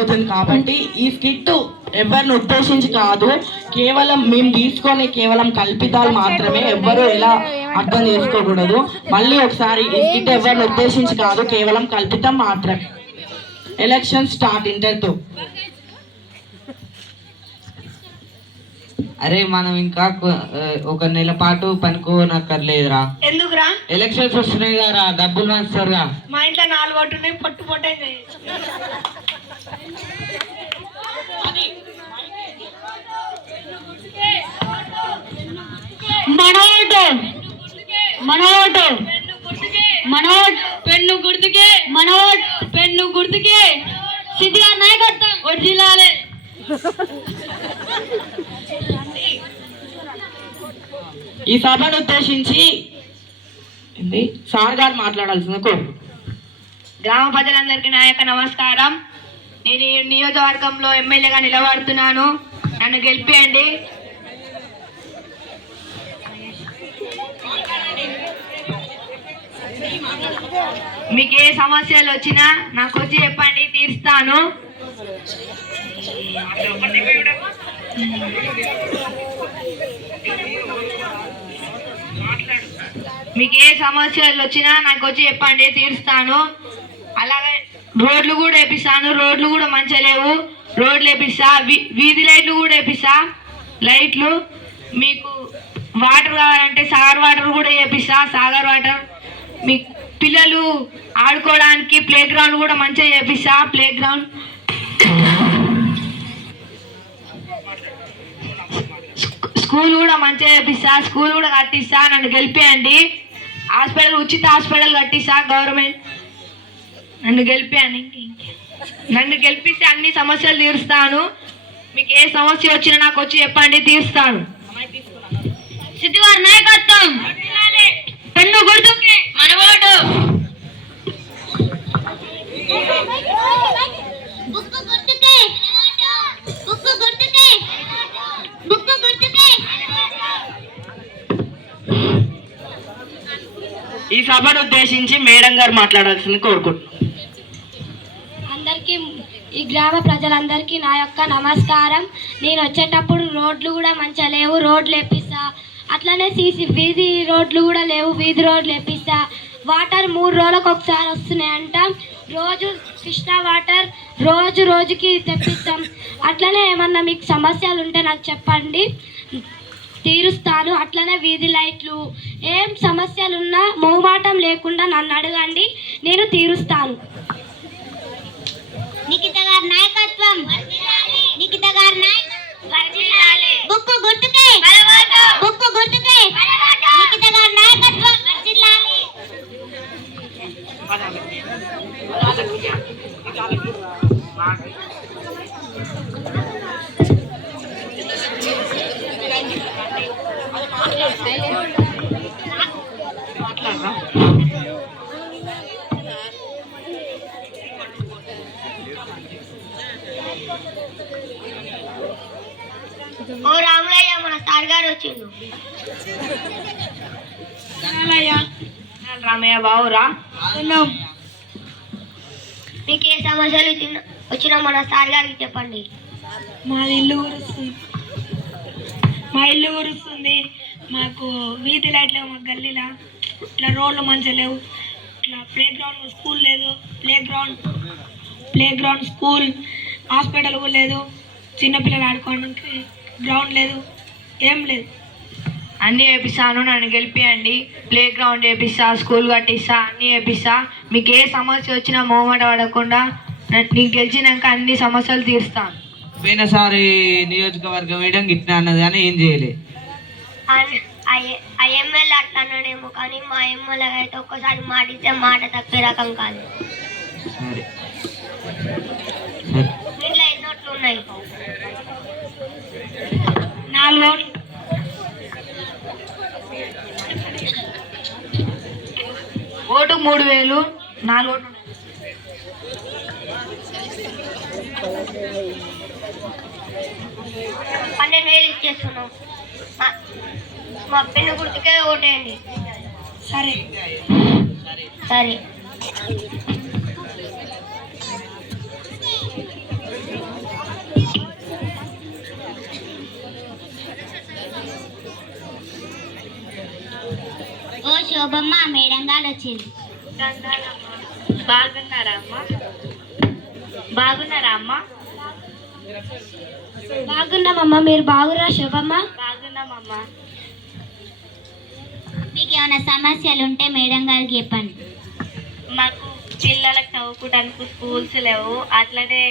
రాబోతుంది కాబట్టి ఈ స్కిట్ ఎవరిని ఉద్దేశించి కాదు, కేవలం మేము తీసుకొని కేవలం కల్పితాలు మాత్రమే, ఎవ్వరు ఎలా అర్థం చేసుకోకూడదు. మళ్ళీ ఒకసారి ఈ స్కిట్ ఎవరిని ఉద్దేశించి కాదు, కేవలం కల్పితం మాత్రమే. ఎలక్షన్ స్టార్ట్ ఇంటర్తో. అరే మనం ఇంకా ఒక నెల పాటు పనుకోనక్కర్లేదురా. ఎందుకురా? ఎలక్షన్స్ వస్తున్నాయి కదా, డబ్బులు మార్చారుగా. మా ఇంట్లో 4 ఓట్లు ఉన్నాయి, పట్టు పొట్టే పెన్ను గుర్తుకే పెన్ను గుర్తుకే సిద్ధి నాయకత్వం ఒరిజినాలే. ఈ సభను ఉద్దేశించి సార్ గారు మాట్లాడాల్సింది కోరు. గ్రామ ప్రజలందరికీ నా యొక్క నమస్కారం. నేను ఈ నియోజకవర్గంలో ఎమ్మెల్యేగా నిలబడుతున్నాను, నన్ను గెలిపియండి. మీకు ఏ సమస్యలు వచ్చినా నాకు వచ్చి చెప్పండి, తీరుస్తాను. మీకు ఏ సమస్యలు వచ్చినా నాకు వచ్చి చెప్పండి, తీరుస్తాను. అలాగే రోడ్లు కూడా వేపిస్తాను, రోడ్లు కూడా మంచిగా లేవు, రోడ్లు వేపిస్తా. వీధి లైట్లు కూడా వేపిస్తా, లైట్లు. మీకు వాటర్ కావాలంటే సాగర్ వాటర్ కూడా వేపిస్తా, సాగర్ వాటర్. మీ పిల్లలు ఆడుకోవడానికి ప్లే గ్రౌండ్ కూడా మంచిగా చేపిస్తా, ప్లే గ్రౌండ్. స్కూల్ కూడా మంచిగా చేపిస్తా, స్కూల్ కూడా కట్టిస్తా, నన్ను గెలిపియండి. హాస్పిటల్ ఉచిత హాస్పిటల్ కట్టిస్తా, గవర్నమెంట్. నన్ను గెలిపియండి. నన్ను గెలిపిస్తే అన్ని సమస్యలు తీరుస్తాను. మీకు ఏ సమస్య వచ్చినా నాకు వచ్చి చెప్పండి, తీరుస్తాను. సిద్ధివారి నాయకత్వం, పెన్ను గుర్తుకి మన ఓటు. ఈ సభను ఉద్దేశించి మేడం గారు మాట్లాడాల్సింది కోరుకుంటున్నాను. అందరికీ, ఈ గ్రామ ప్రజలందరికీ నా యొక్క నమస్కారం. నేను వచ్చేటప్పుడు రోడ్లు కూడా మంచిగా లేవు, రోడ్లు వేపిస్తా. అట్లనే వీధి రోడ్లు కూడా లేవు, వీధి రోడ్లు వేపిస్తా. వాటర్ 3 రోజులకు ఒకసారి వస్తున్నాయంట. రోజు కృష్ణా వాటర్ రోజుకి తెప్పిస్తాం. అట్లనే ఏమన్నా మీకు సమస్యలు ఉంటే నాకు చెప్పండి, తీరుస్తాను. అట్లనే వీధి లైట్లు, ఏం సమస్యలున్నా మొహమాటం లేకుండా నన్ను అడగండి, నేను తీరుస్తాను. నిఖిత గారి నాయకత్వం, నిఖిత గారి బుక్కు గుర్తుకే, బుక్కు గుర్తుకే, నిఖిత గారి నాయకత్వం వర్ధిల్లాలి. ఓ రాములయ్య, మన సార్ గారు వచ్చిండు. రామయ్య బావురా, మీకు ఏ సమస్యలు వచ్చినా మన సార్ గారికి చెప్పండి. మా ఇల్లు గురుస్తుంది. మాకు వీధి లైట్లు లేవు, మాకు గల్లీలా ఇట్లా రోడ్లు మంచిగా లేవు, ఇట్లా ప్లే స్కూల్ లేదు, ప్లే గ్రౌండ్ స్కూల్, హాస్పిటల్ కూడా లేదు, చిన్నపిల్లలు ఆడుకోవడానికి గ్రౌండ్ లేదు, ఏం లేదు. అన్నీ వేపిస్తాను, నన్ను గెలిపియండి. ప్లే గ్రౌండ్ వేపిస్తా, స్కూల్ కట్టిస్తా, అన్నీ వేపిస్తా. మీకు ఏ సమస్య వచ్చినా మొహమాట పడకుండా నీకు గెలిచినాక అన్ని సమస్యలు తీరుస్తాను. పోయినసారి నియోజకవర్గం వేయడం గిట్లా అన్నది కానీ ఏం చేయలే. ఆ ఎమ్మెల్యే అట్లా అన్నాడేమో, కానీ మా ఎమ్మెల్యే అయితే ఒక్కసారి మాట ఇస్తే మాట తప్పే రకం కాదు. సరే, ఇంట్లో ఎన్ని ఓట్లు ఉన్నాయి? 4 ఓట్లు. ఓటు 3000, 4 ఓట్లు. 12,000 ఇచ్చేస్తున్నాం. మా పెన్ను గుర్తుకే ఓటేయండి. సరే సరే. శోభమ్మ మేడం గారు వచ్చింది. బాగున్నారా అమ్మ? బాగున్నారా అమ్మ? బాగున్నామమ్మ, మీరు బాగురా శోభమ్మ? బాగున్నామమ్మా. మీకు ఏమైనా సమస్యలు ఉంటే మేడం గారికి చెప్పండి. మాకు పిల్లలకు చదువుకోవడానికి స్కూల్స్ లేవు, అట్లనే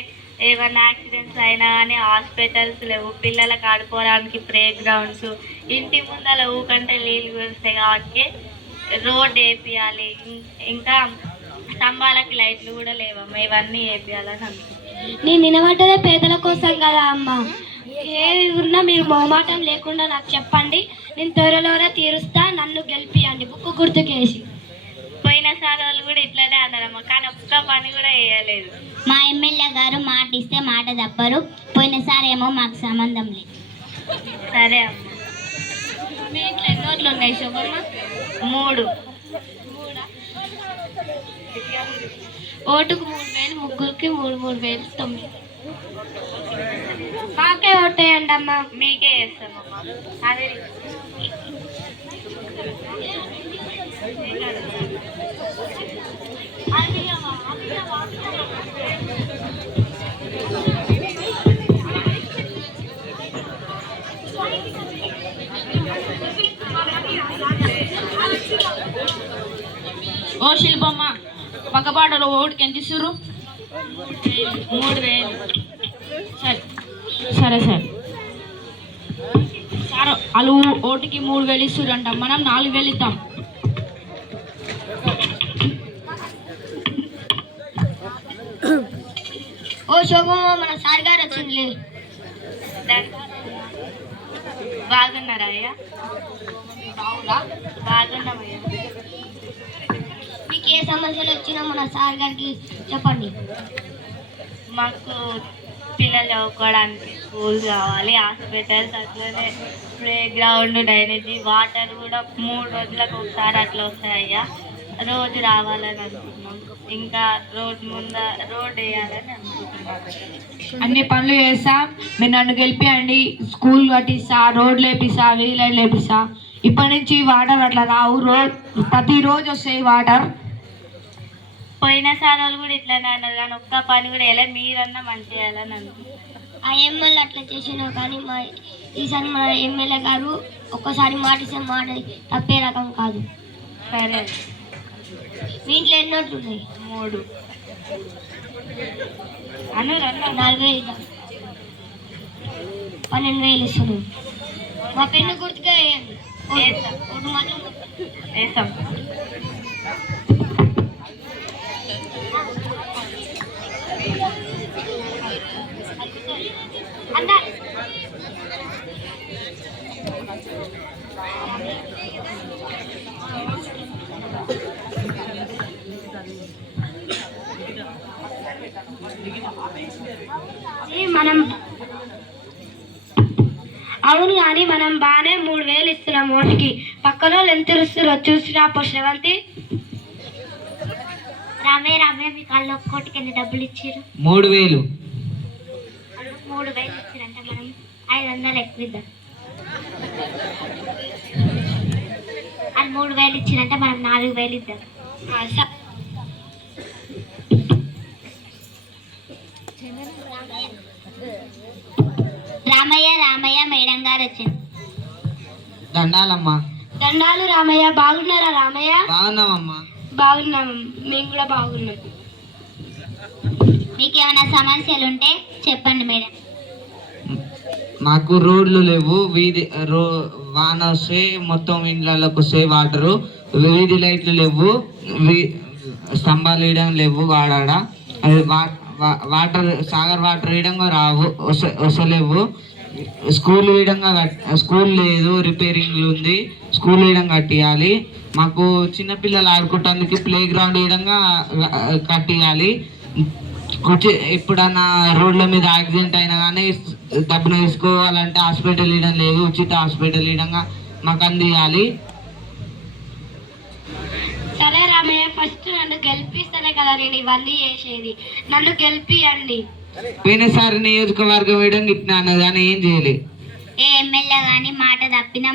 ఏమైనా యాక్సిడెంట్స్ అయినా కానీ హాస్పిటల్స్ లేవు, పిల్లలకు ఆడుకోవడానికి ప్లే గ్రౌండ్స్, ఇంటి ముందర ఊకంటే నీళ్ళు కురుస్తాయి కాబట్టి రోడ్ వేపియాలి. ఇంకా స్తంభాలకి లైట్లు కూడా లేవమ్మా, ఇవన్నీ వేపియాలని అనుకుంటున్నాను. నేను నిలబడ్డదే పేదల కోసం కదా అమ్మ. ఏది ఉన్నా మీరు మొహమాటం లేకుండా నాకు చెప్పండి, నేను త్వరలోనే తీరుస్తా. నన్ను గెలిపియండి బుక్కు గుర్తుకేసి. పోయినసారి వాళ్ళు కూడా ఇట్లానే అన్నారమ్మా, కానీ ఒక్క పని కూడా వేయలేదు. మా ఎమ్మెల్యే గారు మాట ఇస్తే మాట తప్పరు. పోయినసారి ఏమో మాకు సంబంధం లేదు. సరే అమ్మ. మీ ఇంట్లో ఎన్ని ఓట్లు ఉన్నాయి శోభమ్మ? 3. ఓటుకు 3000, ముగ్గురికి 3,000, 9. మాకే ఓటేయండి అమ్మ. మీకే వేస్తామమ్మా. అదే ఓ శిల్పమ్మ, పక్కపాటలో ఓటుకి ఎంత ఇస్తుర్రు? 3,000. సరే సరే సరే సార్, వాళ్ళు ఓటుకి 3,000 ఇస్తుర్రంట, మనం 4,000 ఇద్దాం. ఓ శోభమ్మ, మన సార్ గారు వచ్చింది. బాగున్నారా అయ్యా? బాగున్నామయ్యా. మీకు ఏ సమస్యలు వచ్చినా మన సార్ గారికి చెప్పండి. మాకు పిల్లలు చదువుకోవడానికి స్కూల్స్ కావాలి, హాస్పిటల్స్, అట్లనే ప్లే గ్రౌండ్, డ్రైనేజీ, వాటర్ కూడా 3 రోజులకు ఒకసారి అట్లా వస్తాయ్యా. రోజు రావాలని అనుకుంటున్నాం. ఇంకా రోడ్ వేయాలని అనుకుంటున్నాం. అన్ని పనులు చేస్తా, మీరు నన్ను గెలిపియండి. స్కూల్ కట్టిస్తా, రోడ్లు వేపిస్తా, వీలైట్లు వేపిస్తా. ఇప్పటి నుంచి వాటర్ అట్లా రావు, ప్రతిరోజు వస్తాయి వాటర్. పోయినసారి వాళ్ళు కూడా ఇట్లానే అన్నారు, కానీ ఒక్క పని కూడా వేయలే. మీరన్నా మంచి చేయాలని అనుకుంటున్నాం. ఆ ఎమ్మెల్యే అట్లా చేసినా కానీ ఈసారి మన ఎమ్మెల్యే గారు ఒక్కసారి మాట ఇస్తే మాట తప్పే రకం కాదు. సరే. మీ ఇంట్లో ఎన్ని ఓట్లు ఉన్నాయి? 3. 4,000 ఇద్దాం. 12,000 ఇస్తున్నాం. మా పెన్ను గుర్తుగా వేయండి. ఓటు మాత్రం వేస్తాం. అన్నా మనం అవును కానీ మనం బాగానే 3,000 ఇస్తున్నాం ఓటుకి. పక్కన వాళ్ళు ఎంత ఇస్తున్నారో చూసినా పుష్పవంతి. రామే మీ కళ్ళు ఒక్కోటికి ఎన్ని డబ్బులు ఇచ్చారు? 3,000. 3,000 ఇచ్చారంటే మనం 500 ఎక్కువ ఇద్దాం. అది 3,000 ఇచ్చారంటే మనం 4,000 ఇద్దాం. రామయ్య మేడం గారు వచ్చింది. దండాలమ్మా. దండాలు రామయ్య. బాగున్నారా రామయ్య? బాగున్నామమ్మా. బాగున్నాం, మేము కూడా బాగున్నాం. మీకు ఏమైనా సమస్యలు ఉంటే చెప్పండి మేడం. మాకు రోడ్లు లేవు, వాన వస్తే మొత్తం ఇండ్లలోకి వస్తాయి వాటరు, వీధి లైట్లు లేవు, స్తంభాలు వేయడం లేవు, వాడాడ అది వాటర్ సాగర్ వాటర్ వేయడంగా రావు, వస్తలేవు. స్కూల్ స్కూల్ లేదు, రిపేరింగ్ ఉంది, స్కూల్ వేయడం కట్టియాలి. మాకు చిన్నపిల్లలు ఆడుకోవటానికి ప్లే గ్రౌండ్ వేయడంగా కట్టియాలి. ఎప్పుడన్నా రోడ్ల మీద యాక్సిడెంట్ అయినా కానీ డబ్బులు తీసుకోవాలంటే హాస్పిటల్ ఇవ్వడం లేదు, ఉచిత హాస్పిటల్ ఇవ్వడంగా మాకు అందియాలి. సరే రామయ్య, ఫస్ట్ నన్ను గెలిపిస్తేనే కదా నేను ఇవన్నీ చేసేది. నన్ను గెలిపియండి. పోయినసారి నియోజకవర్గం వేయడం ఇట్లా అన్నది కానీ ఏం చేయలేదు. ఏ ఎమ్మెల్యే కానీ మాట తప్పినా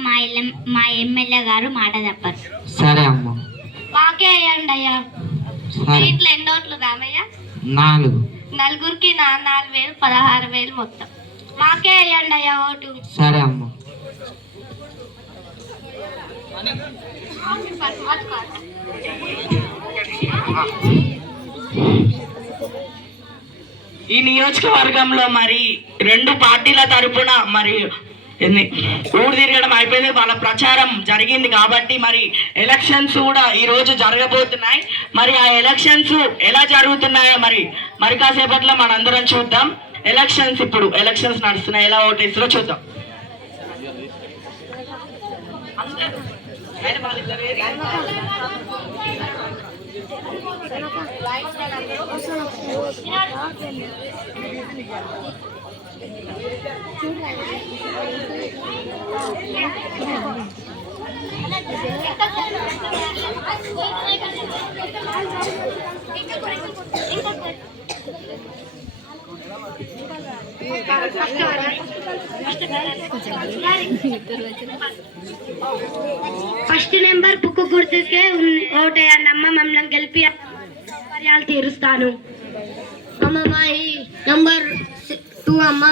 మా ఎమ్మెల్యే గారు మాట తప్పరు. సరే అమ్మ. మాకే వేయండి అయ్యా. సరే. ఇంట్లో ఎన్ని ఓట్లు రామయ్య? 4. నలుగురికి 4,000 16,000 మొత్తం. మాకే వేయండి అయ్యా ఓటు. సరే అమ్మ. ఈ నియోజకవర్గంలో మరి 2 పార్టీల తరపున మరి ఊరు తిరగడం అయిపోయింది, వాళ్ళ ప్రచారం జరిగింది కాబట్టి మరి ఎలక్షన్స్ కూడా ఈ రోజు జరగబోతున్నాయి. మరి ఆ ఎలక్షన్స్ ఎలా జరుగుతున్నాయో మరి కాసేపట్లో మనందరం చూద్దాం. ఇప్పుడు ఎలక్షన్స్ నడుస్తున్నాయి, ఎలా ఓటేస్తారో చూద్దాం. ఫస్ట్ నెంబర్ బుక్ గుర్తుకే ఓటేయండి అమ్మ, మమ్మల్ని గెలిపి కార్యాలు తీరుస్తాను. అమ్మ మా నంబర్ 2 అమ్మ,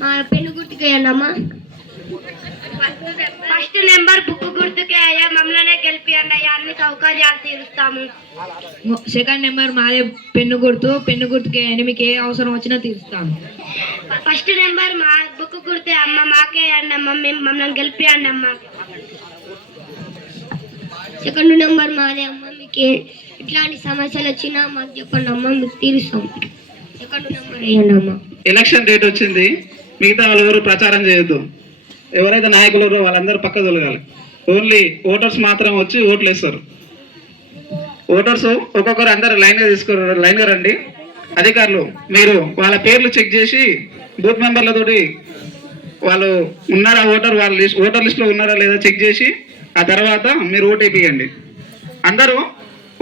మా పెన్ను గుర్తుకేయండి అమ్మ. ఫస్ట్ నెంబర్ బుక్ గుర్తుకే అయ్యా, మమ్మల్ని గెలిపియండి అయ్యా, అన్ని సౌకర్యాలు తీరుస్తాము. సెకండ్ నెంబర్ మాదే పెన్ను గుర్తుకే అని మీకు ఏ అవసరం వచ్చినా తీరుస్తాము. ఫస్ట్ నెంబర్ మా బుక్ గుర్తే అమ్మ, మాకే అండి అమ్మ, మమ్మల్ని గెలిపియండి అమ్మ. సెకండ్ నెంబర్ మాదే అమ్మ, మీకు ఎట్లాంటి సమస్యలు వచ్చినా మాకు చెప్పండి అమ్మ, మీకు తీరుస్తాం. సెకండ్ నెంబర్ వేయండి అమ్మ. ఎలక్షన్ డేట్ వచ్చింది, మిగతా వాళ్ళు ఎవరు ప్రచారం చేయొద్దు. ఎవరైతే నాయకులు ఎవరో వాళ్ళందరూ పక్క తొలగాలి. ఓన్లీ ఓటర్స్ మాత్రం వచ్చి ఓట్లు వేస్తారు. ఓటర్స్ ఒక్కొక్కరు అందరు లైన్గా రండి. అధికారులు మీరు వాళ్ళ పేర్లు చెక్ చేసి బూత్ మెంబర్లతోటి వాళ్ళు ఉన్నారా ఓటర్ లిస్ట్లో ఉన్నారా లేదా చెక్ చేసి ఆ తర్వాత మీరు ఓటు వేపియండి. అందరూ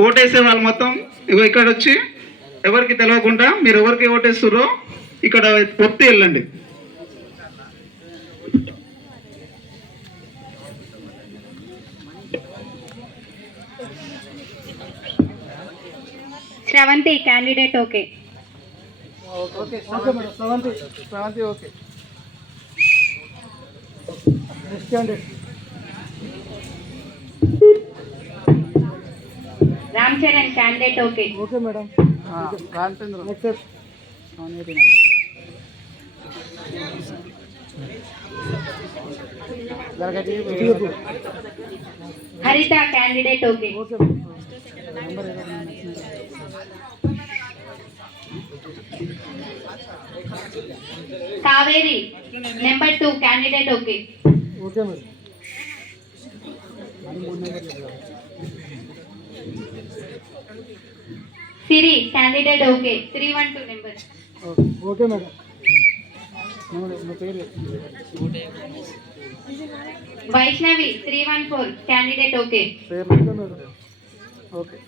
ఓటేసే వాళ్ళు మొత్తం ఇక్కడ వచ్చి ఎవరికి తెలియకుండా మీరు ఎవరికి ఓటేస్తారో ఇక్కడ ఒత్తి వెళ్ళండి. Sravanthi candidate okay. Ram Charan candidate okay. Haritha candidate okay. Kaveri number 2 candidate okay. Siri candidate okay. 312 number okay madam. Vaishnavi 314 candidate okay. Okay.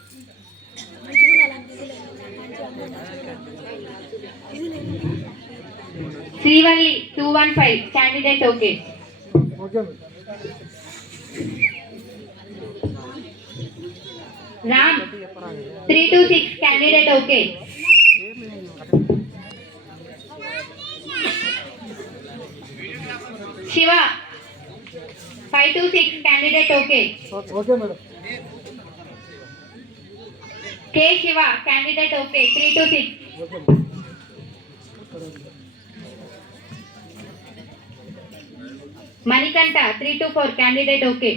Srivalli 215 candidate okay. Ram 326 candidate okay. Shiva 526 candidate okay. K Shiva candidate okay 326. Manikanta 324 candidate okay.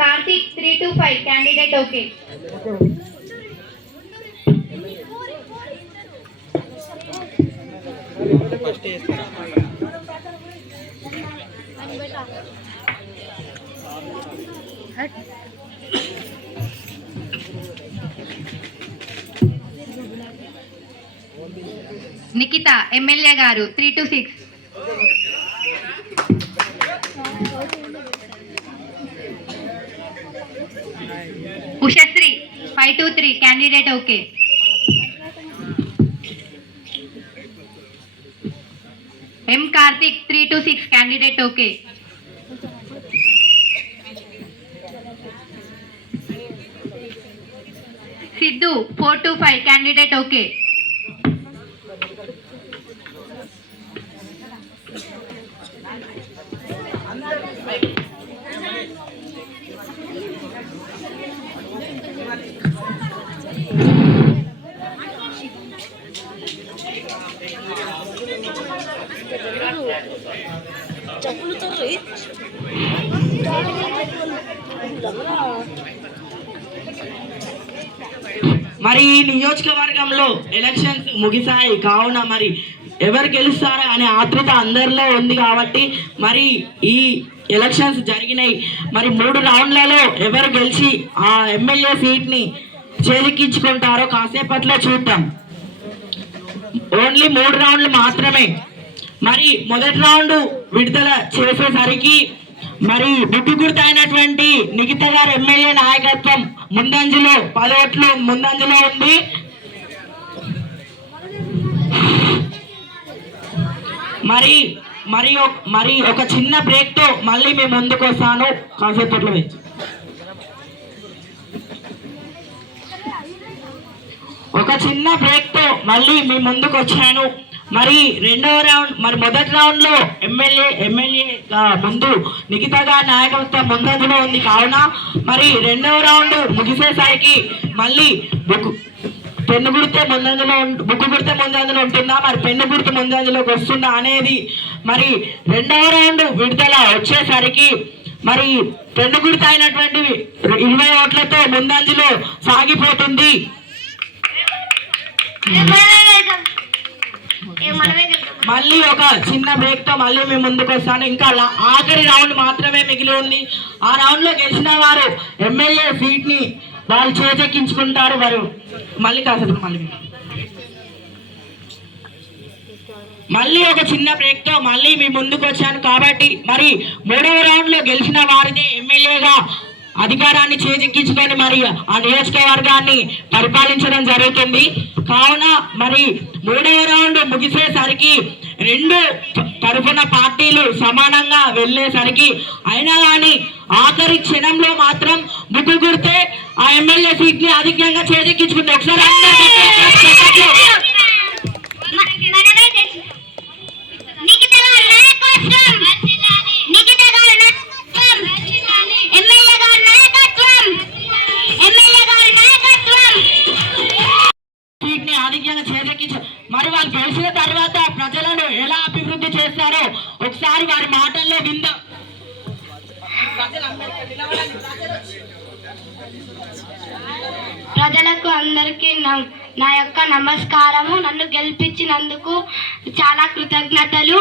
Karthik 325 candidate okay. Nikhitha MLA గారు 326. Ushasri 523 candidate okay. M. Karthik 326 candidate okay. Sidhu 425 candidate okay. మరి ఈ నియోజకవర్గంలో elections ముగిశాయి కావున మరి ఎవరు గెలుస్తారా అనే ఆతృత అందరిలో ఉంది కాబట్టి మరి ఈ ఎలక్షన్స్ జరిగినాయి. మరి 3 రౌండ్లలో ఎవరు గెలిచి ఆ ఎమ్మెల్యే సీట్ని చేజిక్కించుకుంటారో కాసేపట్లో చూద్దాం. ఓన్లీ 3 రౌండ్లు మాత్రమే. మరి మొదటి రౌండ్ విడుదల చేసేసరికి మరి బుడ్డు గుర్తు అయినటువంటి నిఖిత గారు ఎమ్మెల్యే నాయకత్వం ముందంజలో 10 ఓట్లు ముందంజలో ఉంది. మరి ఒక చిన్న బ్రేక్ తో మళ్ళీ మేము ముందుకు వస్తాను. కాసేపట్లో ఒక చిన్న బ్రేక్ తో మళ్ళీ మీ ముందుకు వచ్చాను. మరి రెండవ రౌండ్ మరి మొదటి రౌండ్ లో ఎమ్మెల్యే ముందు నిఖిత గారి నాయకత్వం ముందంజలో ఉంది కావున మరి రెండవ రౌండ్ ముగిసేసరికి మళ్ళీ పెన్ను గుర్తే బుక్కు గుర్తే ముందంజలో ఉంటుందా, మరి పెన్ను గుర్తు ముందంజలోకి వస్తుందా అనేది మరి రెండవ రౌండ్ విడుదల వచ్చేసరికి మరి పెన్ను గుర్తు అయినటువంటి 20 ఓట్లతో ముందంజలో సాగిపోతుంది. మళ్ళీ ఒక చిన్న బ్రేక్ తో మళ్ళీ మేము ముందుకు వస్తాను. ఇంకా ఆఖరి రౌండ్ మాత్రమే మిగిలి ఉంది. ఆ రౌండ్ లో గెలిచిన వారు ఎమ్మెల్యే సీట్ ని వాళ్ళు చేజెక్కించుకుంటారు. వారు మళ్ళీ కాసేపు మళ్ళీ ఒక చిన్న బ్రేక్ తో మళ్ళీ మీ ముందుకు వచ్చాను కాబట్టి మరి 3వ రౌండ్ లో గెలిచిన వారిని ఎమ్మెల్యేగా అధికారాన్ని చేజిక్కించుకొని మరి ఆ నియోజకవర్గాన్ని పరిపాలించడం జరుగుతుంది. కావున మరి 3వ రౌండ్ ముగిసేసరికి 2 తరఫున పార్టీలు సమానంగా వెళ్ళేసరికి అయినా కానీ ఆఖరి క్షణంలో మాత్రం బుక్కు గుర్తే ఆ ఎమ్మెల్యే సీట్ ని అధికంగా చేజిక్కించుకుంది. ఒకసారి మరి వాళ్ళు గెలిచిన తర్వాత ప్రజలను ఎలా అభివృద్ధి చేస్తారో ఒకసారి వారి మాటల్లో విందాం. ప్రజలకు అందరికీ నా యొక్క నమస్కారము. నన్ను గెలిపించినందుకు చాలా కృతజ్ఞతలు.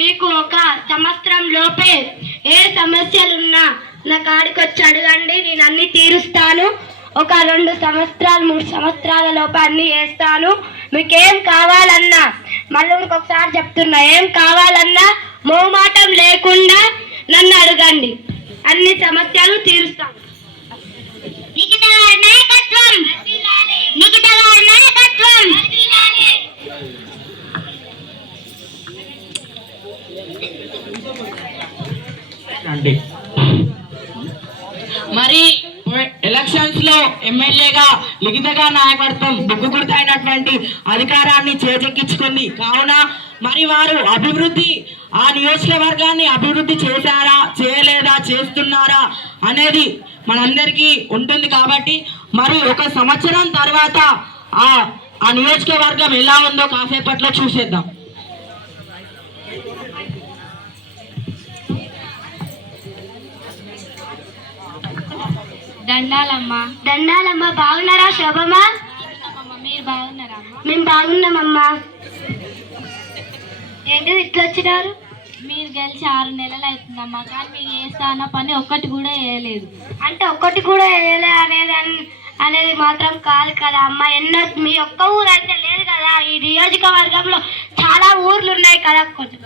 మీకు ఒక సంవత్సరం లోపే ఏ సమస్యలున్నా నా కాడికి వచ్చి అడగండి, నేను అన్ని తీరుస్తాను. ఒక 2 సంవత్సరాలు 3 సంవత్సరాల లోపు అన్ని చేస్తాను. మీకేం కావాలన్నా మళ్ళీ ఇంకొకసారి చెప్తున్నా, ఏం కావాలన్నా మోమాటం లేకుండా నన్ను అడగండి, అన్ని సమస్యలు తీరుస్తాను. మరి ఎలక్షన్స్ లో ఎమ్మెల్యేగా లిఖితగా నాయకత్వం బుక్కు గుర్తైనటువంటి అధికారాన్ని చేజెక్కించుకుంది. కావున మరి వారు అభివృద్ధి ఆ నియోజకవర్గాన్ని అభివృద్ధి చేశారా చేయలేదా చేస్తున్నారా అనేది మనందరికీ ఉంటుంది. కాబట్టి మరి ఒక సంవత్సరం తర్వాత ఆ నియోజకవర్గం ఎలా ఉందో కాసేపట్లో చూసేద్దాం. దండాలమ్మ. బాగున్నారా శోభమ్మా? మీరు బాగున్నారా? మేము బాగున్నామమ్మా. ఏంటి ఇట్లా వచ్చినారు? మీరు గెలిచి 6 నెలలు అవుతుందమ్మా, కానీ మీరు చేస్తాన్న పని ఒక్కటి కూడా వేయలేదు. అంటే ఒక్కటి కూడా వేయలే అనేది మాత్రం కాదు కదా అమ్మ. మీ ఒక్క ఊరు అయితే లేదు కదా, ఈ నియోజకవర్గంలో చాలా ఊర్లు ఉన్నాయి కదా. కొంచెం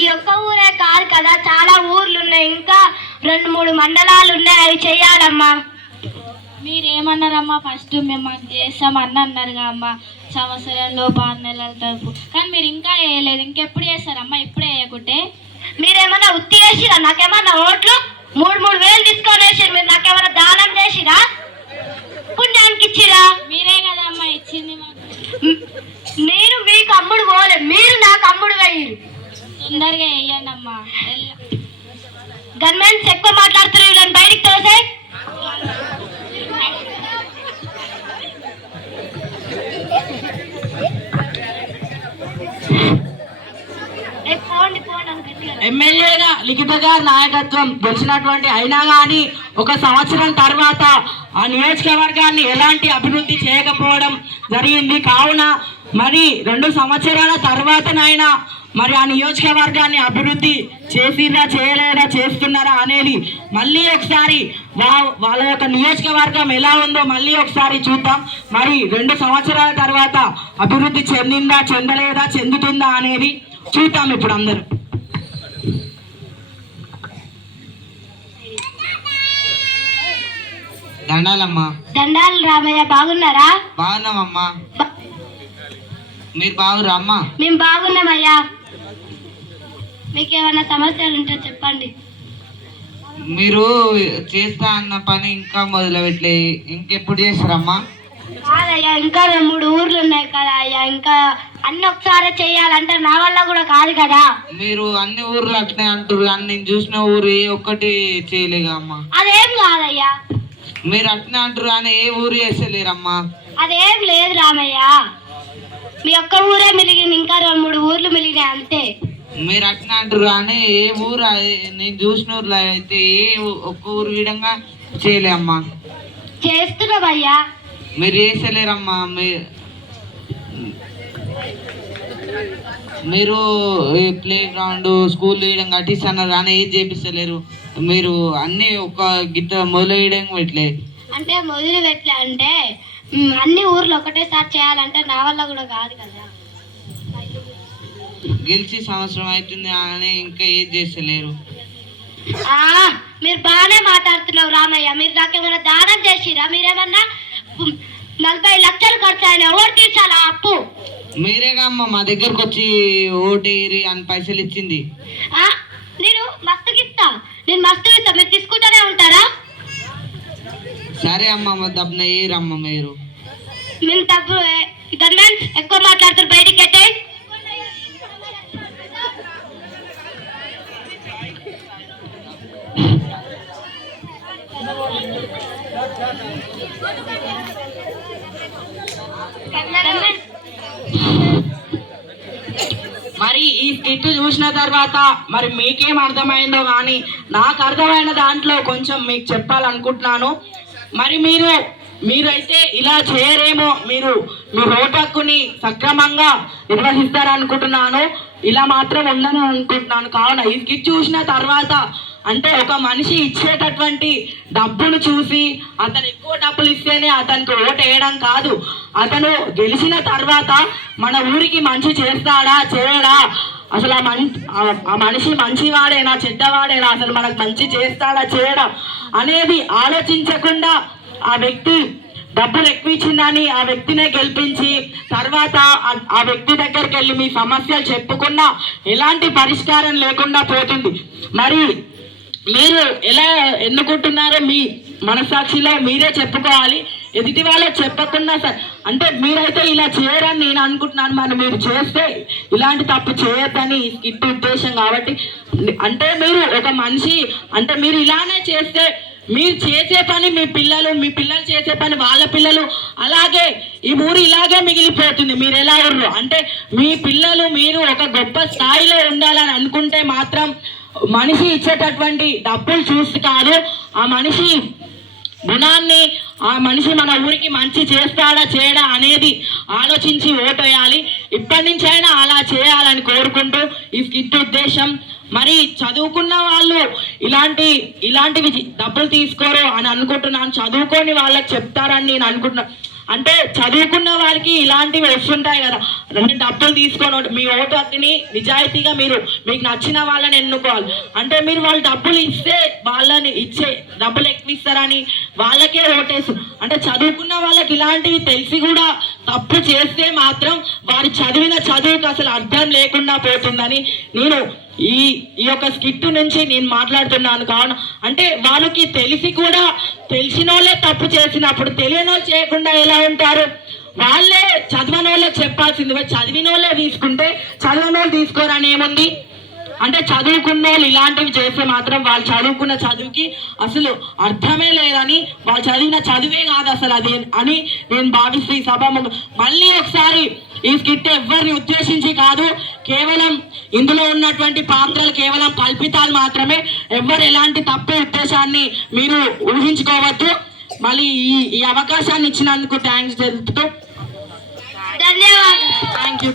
ఈ ఒక్క ఊరే కాదు కదా, చాలా ఊర్లు ఉన్నాయి, ఇంకా 2-3 మండలాలు ఉన్నాయి, అవి చెయ్యాలమ్మా. మీరేమన్నారమ్మా ఫస్ట్ మేము మాకు చేస్తామని అన్నారుగా అమ్మ సంవత్సరంలో 6 నెలల తరపు కానీ మీరు ఇంకా వేయలేదు ఇంకెప్పుడు చేస్తారమ్మా ఇప్పుడే వేయకుంటే మీరేమన్నా ఉత్తి వేసిరా నాకేమన్నా ఓట్లు 3,000 తీసుకొని వేసారు మీరు నాకేమన్నా దానం చేసిరా పుణ్యానికి ఇచ్చిరా మీరే కదా అమ్మా ఇచ్చింది నేను మీకు అమ్ముడు పోలేదు మీరు నాకు అమ్ముడు వేయరు తొందరగా వేయండి అమ్మా గవర్నమెంట్స్ ఎక్కువ మాట్లాడుతున్నారు వీళ్ళని బయటికి తోసే ఎమ్మెల్యేగా లిఖిత గారి నాయకత్వం గెలిచినటువంటి అయినా కానీ 1 సంవత్సరం తర్వాత ఆ నియోజకవర్గాన్ని ఎలాంటి అభివృద్ధి చేయకపోవడం జరిగింది. కావున మరి 2 సంవత్సరాల తర్వాతనైనా మరి ఆ నియోజకవర్గాన్ని అభివృద్ధి చేసిరా చేయలేదా చేస్తున్నారా అనేది మళ్ళీ ఒకసారి వాళ్ళ యొక్క నియోజకవర్గం ఎలా ఉందో మళ్ళీ ఒకసారి చూద్దాం. మరి 2 సంవత్సరాల తర్వాత అభివృద్ధి చెందిందా చెందలేదా చెందుతుందా అనేది చూద్దాం ఇప్పుడు అందరూ. దండాలమ్మా. దండాలు రామయ్య బాగున్నారా? బాగున్నామమ్మా. మీరు బాగురా అమ్మా? మేము బాగున్నామయ్యా. మీకు ఏమైనా సమస్యలు ఉంటే చెప్పండి. మీరు చేస్తా అన్న పని ఇంకా మొదలుపెట్టలే, ఇంకెప్పుడు చేస్తారమ్మా? కాదయ్యా ఇంకా 2-3 ఊర్లు ఉన్నాయి కదా అయ్యా, ఇంకా అన్ని ఒకసారి చెయ్యాలంటే నా వల్ల కూడా కాదు కదా. మీరు అన్ని ఊర్లు అట్నే అంటారు, నేను చూసిన ఊరు ఏ ఒక్కటి చేయలేగా అమ్మా. అదేం కాదయ్యా. మీరు అట్నే అంటారు కానీ ఏ ఊరు చేస్తలేరమ్మా. అదేం లేదు రామయ్య, మీ ఒక్క ఊరే మిలిగింది, ఇంకా 2-3 ఊర్లు మిలిగినాయి అంతే. మీరు అట్నే అంటారు కానీ ఏ ఊరు నేను చూసిన ఊర్లో అయితే ఏ ఒక్క ఊరు విధంగా చేయలే అమ్మా. చేస్తున్నావయ్యా. మీరు చేస్తలేరమ్మా. మీరు ప్లే గ్రౌండ్ స్కూల్ వేయడం కట్టిస్తున్నారు కానీ ఏది చేపిస్తలేరు. మీరు అన్ని ఒక గిత్త మొదలు వేయడం పెట్టలే. అంటే మొదలు పెట్టలే అంటే అన్ని ఊర్లు ఒకటేసారి చేయాలంటే నా వల్ల కూడా కాదు కదా. గెలిచి సంవత్సరం అవుతుంది అని ఇంకా ఏది చేస్తలేరు. మీరు బాగానే మాట్లాడుతున్నావు రామయ్య. మీరు నాకేమన్నా దానం చేసిరా? మీరేమన్నా 40 లక్షలు ఖర్చు అయినా ఓటు తీర్చాలా అప్పు? మీరేగా అమ్మ మా దగ్గరకు వచ్చి ఓటేరి అని పైసలు ఇచ్చింది. నేను మస్తుకి ఇస్తా, మీరు తీసుకుంటూనే ఉంటారా? సరే అమ్మ దబ్బున ఏరమ్మ. మీరు మేము తప్పు గవర్నమెంట్ ఎక్కువ మాట్లాడుతారు, బయటికి కట్టే. మరి ఈ స్కిట్ చూసిన తర్వాత మరి మీకేం అర్థమైందో కానీ నాకు అర్థమైన దాంట్లో కొంచెం మీకు చెప్పాలనుకుంటున్నాను. మరి మీరైతే ఇలా చేయరేమో, మీరు మీ ఓటు హక్కుని సక్రమంగా నిర్వహిస్తారనుకుంటున్నాను, ఇలా మాత్రం ఉండను అనుకుంటున్నాను. కావున ఈ స్కిట్ చూసిన తర్వాత అంటే ఒక మనిషి ఇచ్చేటటువంటి డబ్బును చూసి అతను ఎక్కువ డబ్బులు ఇస్తేనే అతనికి ఓటు వేయడం కాదు, అతను గెలిచిన తర్వాత మన ఊరికి మంచి చేస్తాడా చేయడా, అసలు ఆ మనిషి మంచివాడేనా చెడ్డవాడేనా, అసలు మనకు మంచి చేస్తాడా చేయడా అనేది ఆలోచించకుండా ఆ వ్యక్తి డబ్బులు ఎక్కువ ఇచ్చిందని ఆ వ్యక్తినే గెలిపించి తర్వాత ఆ వ్యక్తి దగ్గరికి వెళ్ళి మీ సమస్యలు చెప్పుకున్నా ఎలాంటి పరిష్కారం లేకుండా పోతుంది. మరి మీరు ఎలా ఎన్నుకుంటున్నారో మీ మనసాక్షిలో మీరే చెప్పుకోవాలి, ఎదుటి వాళ్ళకి చెప్పకుండా అంటే మీరైతే ఇలా చేయరని నేను అనుకుంటున్నాను. మరి మీరు చేస్తే ఇలాంటి తప్పు చేయొద్దని ఈ స్కిట్ ఉద్దేశం. కాబట్టి అంటే మీరు ఒక మనిషి అంటే మీరు ఇలానే చేస్తే మీరు చేసే పని మీ పిల్లలు చేసే పని వాళ్ళ పిల్లలు, అలాగే ఈ ఊరు ఇలాగే మిగిలిపోతుంది. మీరు ఎలా ఉర్రు అంటే మీ పిల్లలు మీరు ఒక గొప్ప స్థాయిలో ఉండాలని అనుకుంటే మాత్రం మనిషి ఇచ్చేటటువంటి డబ్బులు చూసి కాదు, ఆ మనిషి గుణాన్ని, ఆ మనిషి మన ఊరికి మంచి చేస్తాడా చేయడా అనేది ఆలోచించి ఓటేయాలి. ఇప్పటి నుంచైనా అలా చేయాలని కోరుకుంటూ ఈ స్కిట్ ఉద్దేశం. మరి చదువుకున్న వాళ్ళు ఇలాంటివి డబ్బులు తీసుకోరు అని అనుకుంటున్నాను, చదువుకొని వాళ్ళకి చెప్తారని నేను అనుకుంటున్నాను. అంటే చదువుకున్న వారికి ఇలాంటివి వస్తుంటాయి కదా, డబ్బులు తీసుకొని మీ ఓటు హక్కుని నిజాయితీగా మీకు నచ్చిన వాళ్ళని ఎన్నుకోవాలి. అంటే మీరు వాళ్ళు డబ్బులు ఇస్తే వాళ్ళని డబ్బులు ఎక్కువ ఇస్తారని వాళ్ళకే ఓటేసు. అంటే చదువుకున్న వాళ్ళకి ఇలాంటివి తెలిసి కూడా తప్పు చేస్తే మాత్రం వారి చదివిన చదువుకు అసలు అర్థం లేకుండా పోతుందని నేను ఈ యొక్క స్కిట్ నుంచి నేను మాట్లాడుతున్నాను. కావున అంటే వాళ్ళకి తెలిసి కూడా తెలిసిన వాళ్ళే తప్పు చేసినప్పుడు తెలియని వాళ్ళు చేయకుండా ఎలా ఉంటారు? వాళ్ళే చదవని వాళ్ళకి చెప్పాల్సింది చదివిన వాళ్ళే తీసుకుంటే చదవని వాళ్ళు తీసుకోరని ఏముంది? అంటే చదువుకున్న వాళ్ళు ఇలాంటివి చేస్తే మాత్రం వాళ్ళు చదువుకున్న చదువుకి అసలు అర్థమే లేదని, వాళ్ళు చదివిన చదువే కాదు అసలు అది అని నేను భావిస్తూ ఈ సభ మళ్ళీ ఒకసారి ఈ స్కిట్ ఎవరిని ఉద్దేశించి కాదు, కేవలం ఇందులో ఉన్నటువంటి పాత్రలు కేవలం కల్పితాలు మాత్రమే. ఎవరు ఎలాంటి తప్పు ఉద్దేశాన్ని మీరు ఊహించుకోవద్దు. మళ్ళీ ఈ అవకాశాన్ని ఇచ్చినందుకు థ్యాంక్స్ తెలుపుతూ ధన్యవాదాలు. Thank you.